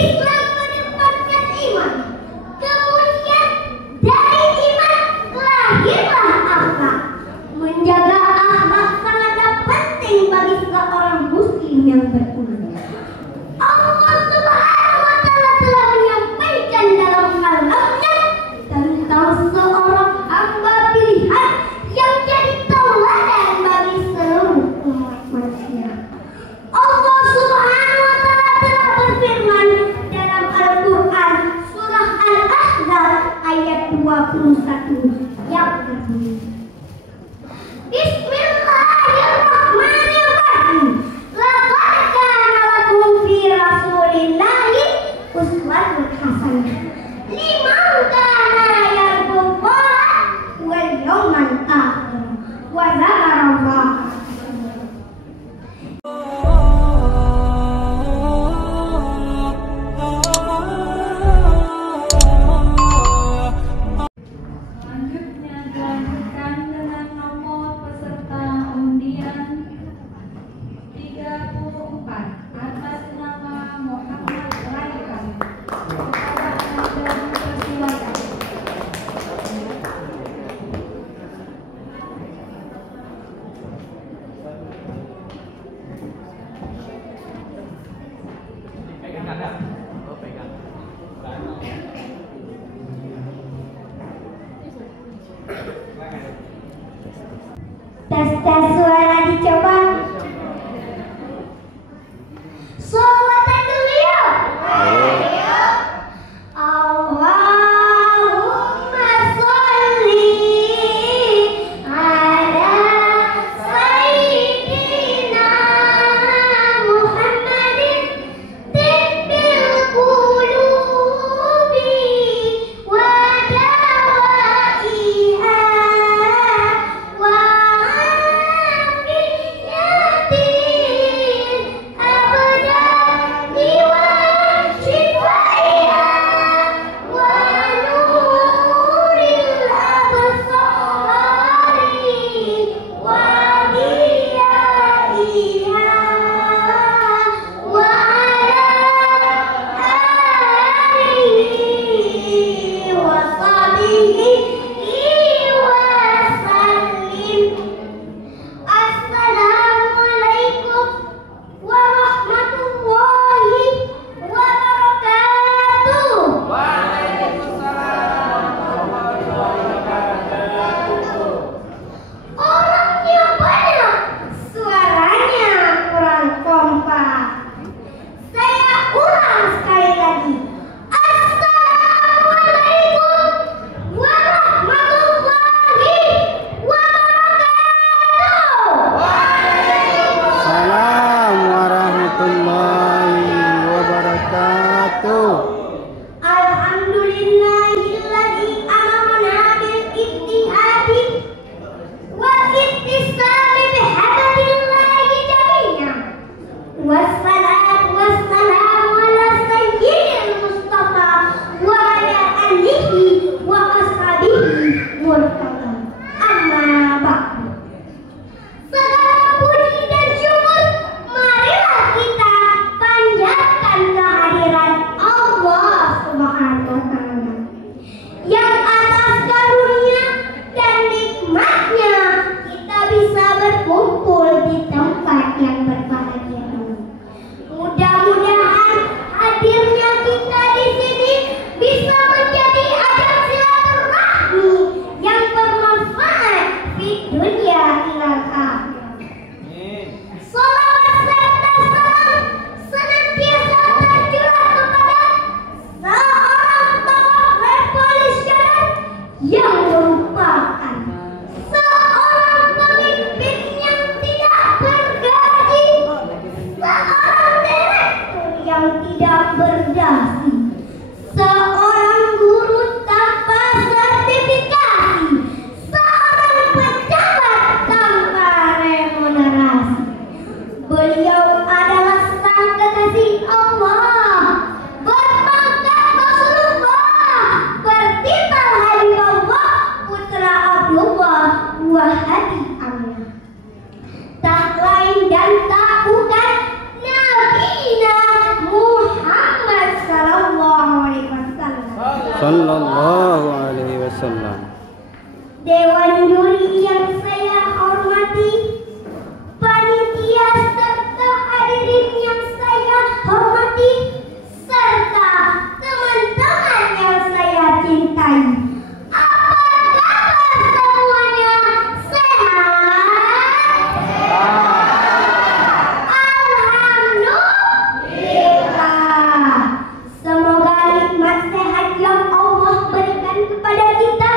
Islam menempatkan iman. Kemudian dari iman lahirlah akhlak. Menjaga akhlak sangatlah penting bagi seorang muslim yang beriman. Allah Subhanahu wa Ta'ala telah menyampaikan dalam kalamnya tentang seorang hamba pilihan yang jadi tauladan bagi seluruh umat manusia. Allah Subhanahu wa Ta'ala telah berfirman dalam Al-Quran surah Al-Ahzab ayat 21 yang berbunyi, Bismillahirrahmanirrahim. Laqad kana lakum fi Rasulillahi uswatun hasanah liman kana yarjullaha wal yawmal akhir wa dzakara Allah. Selanjutnya dilanjutkan dengan nomor peserta undian 34 atas nama Muhammad Raihan. Kepada Anda dipersilakan. Pegang kanan. Oh, pegang. Tes suara dicoba. Sholawatan dulu yuk. Allahumma sholli ala sayyidina Muhammadin tibbil qulubi wa dawaiha wa Assalamualaikum warahmatullahi wabarakatuh. Orangnya banyak, suaranya kurang kompak. Saya ulang sekali lagi. Assalamualaikum warahmatullahi wabarakatuh. Salam warahmatullahi wabarakatuh. Alhamdulillahilladzi amarna bil ittihadi wal ittisami bihablillahi jami'an. Wassalatu wassalamu ala sayyidil Mustafa wa ala alihi wa ashabihi murtada. Amma ba'du. Segala puji dan syukur marilah kita panjatkan kehadiran Allah Subhanahu wa Ta'ala yang atas karunia dan nikmatnya kita bisa berkumpul di tempat yang berbahagia ini. Mudah-mudahan hadirnya kita di sini bisa menjadi ajang silaturahmi yang bermanfaat di dunia ilal akhirah. Sholawat serta salam senantiasa tercurah kepada seorang tokoh revolusioner yang merupakan seorang pemimpin yang tidak bergaji, seorang direktur yang tidak berdasi, seorang guru tanpa sertifikasi, seorang pejabat tanpa remunerasi. Beliau adalah sang kekasih Allah, berpangkat Rasulullah, bertitel Habibullah, putra Abdullah, Wahadi Aminah. Tak lain dan tak bukan Nabi Muhammad Sallallahu alaihi wasallam. Dewan juri yang saya hormati, panitia serta hadirin yang saya hormati, serta teman-teman yang saya cintai. Apa kabar semuanya? Sehat? Alhamdulillah. Semoga nikmat sehat yang Allah berikan kepada kita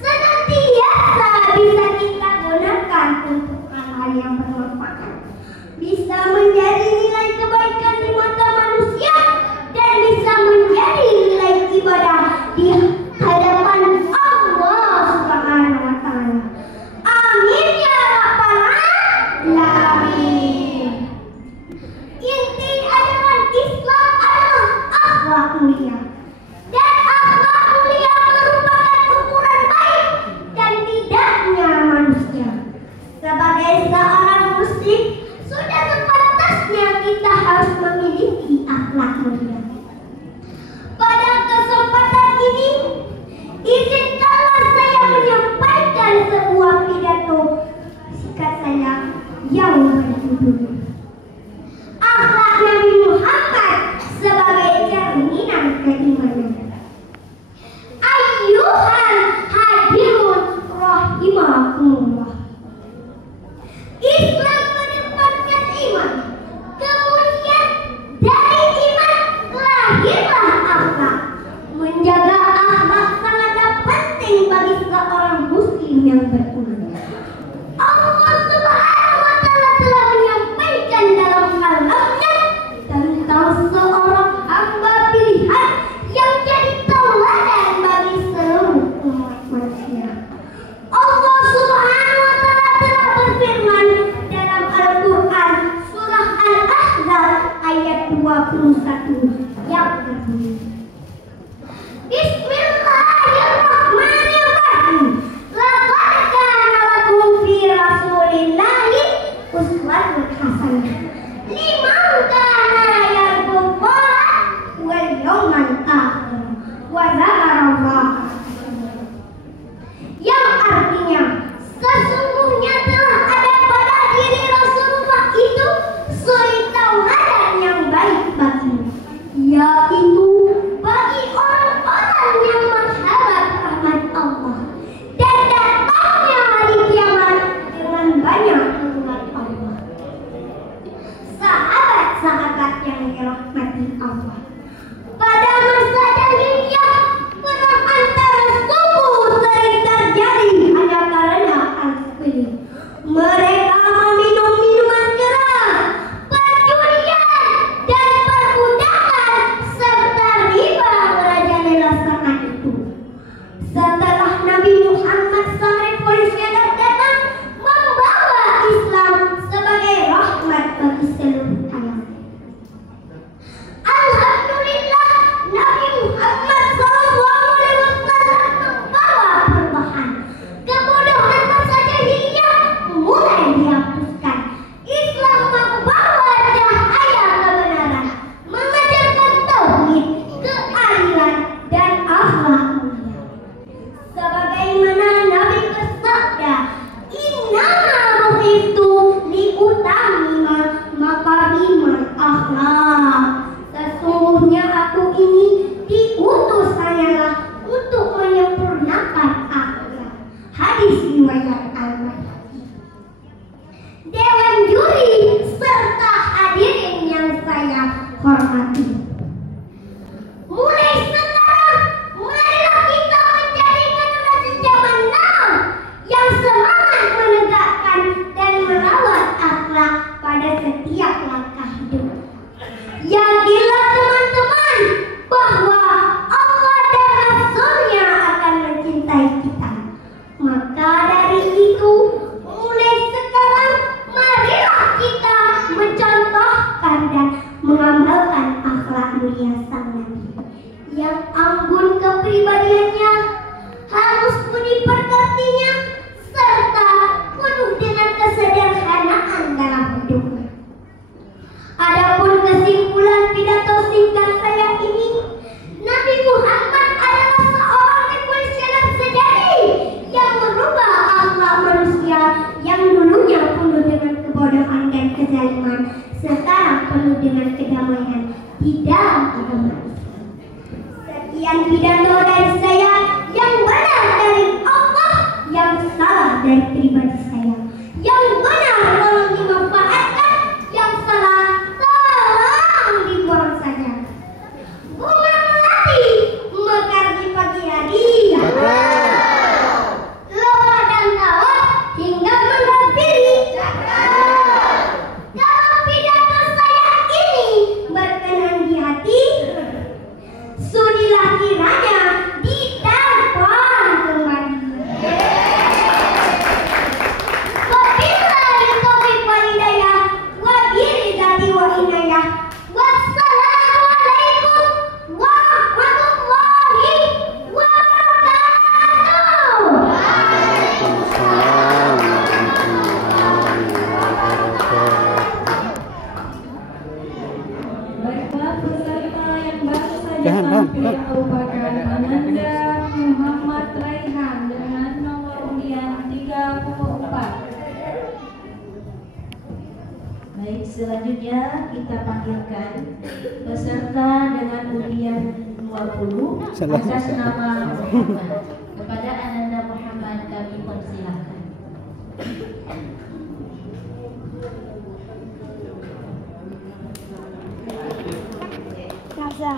senantiasa bisa kita gunakan untuk hal-hal yang bermanfaat, bisa menjadi nilai kebaikan di mata manusia, dan bisa menjadi nilai ibadah di hadapan Allah Subhanahu wa Ta'ala. Amin ya rabbal alamin. Inti ajaran Islam adalah akhlak mulia, dan akhlak mulia merupakan ukuran baik dan tidaknya manusia. Sebagai seorang muslim, sudah sepantasnya kita harus memiliki akhlak mulia. Pada kesempatan ini, izinkanlah saya menyampaikan sebuah pidato singkat saya yang berjudul Akhlak Nabi Muhammad sebagai cerminan keimanan. Ayyuhal hadirun rahimakumullah. Islam menempatkan iman, kemudian dari iman lahirlah akhlak. Menjaga akhlak sangatlah penting bagi seorang muslim yang beriman. Allah Subhanahu wa Ta'ala telah menyampaikan dalam kalamnya tentang seorang hamba pilihan yang jadi tauladan bagi seluruh umat manusia. Allah Subhanahu wa Ta'ala telah berfirman dalam Al-Quran surah Al-Ahzab ayat 21 yang berbunyi, Bismillahirrahmanirrahim. Laqad kana lakum fi Rasulillahi uswatun hasanah liman kana yarjullaha wal yawmal akhir wa dzakarallaha katsiran. Yang artinya, sesungguhnya telah ada pada diri Rasulullah itu suri tauladan yang baik bagimu, yaitu bagi orang-orang yang mengharap rahmat Allah dan datangnya hari kiamat dengan banyak rahmat Allah. Sahabat-sahabat yang dirahmati Allah, pada masa jahiliyah perang antara suku sering terjadi hanya karena al-fil. Mereka meminum minuman keras, perjudian, dan perbudakan serta riba merajalela saat itu. Setelah Nabi Muhammad SAW datang membawa Islam sebagai rahmat bagi seluruh alam. Alhamdulillah, Nabi Muhammad SAW membawa perubahan. Kebodohan masa jahiliyah mulai dihapuskan. Islam membawa cahaya kebenaran, mengajarkan tauhid, keadilan, dan akhlak mulia. Sebagaimana Nabi bersabda, Innama bu'itsu liutammima makarimal akhlak. Sesungguhnya aku ini diutus hanyalah untuk menyempurnakan akhlak. Hadis riwayat Al-Baihaqi. Dewan juri serta hadirin yang saya hormati, mulai sekarang marilah kita menjadi generasi zaman now yang semangat menegakkan dan merawat akhlak pada setiap langkah hidup. Yakinlah teman-teman bahwa Allah dan Rasul-Nya akan mencintai kita. Maka dari itu, mulai sekarang marilah kita mencontohkan dan mengamalkan akhlak mulia sang Nabi yang anggun kepribadiannya, halus budi pekertinya, serta penuh dengan kesederhanaan dalam hidupnya. Adapun kesimpulan pidato singkat saya ini, Nabi Muhammad adalah dalam agama. Sekian pidato dari saya, yang benar dari Allah, yang salah dari pribadi saya. Yang benar tolong dimanfaatkan, yang salah tolong dibuang saja. Bunga melati mekar di pagi hari, lomba dan tawar hingga menghampiri. Kalau pidato saya ini berkenan di hati, sudilah kiranya ditampar kembali. Wabillahi taufiq wal hidayah, wabirizati wa inayah. Wassalamualaikum warahmatullahi wabarakatuh. Waalaikumsalam warahmatullahi wabarakatuh. Baiklah, peserta yang baru saja Tahan. tampil merupakan Ananda Muhammad Raihan dengan nomor undian 34. Baik, selanjutnya kita panggilkan peserta dengan undian 20 atas nama Muhammad. Kepada Ananda Muhammad kami persilahkan. Nasa.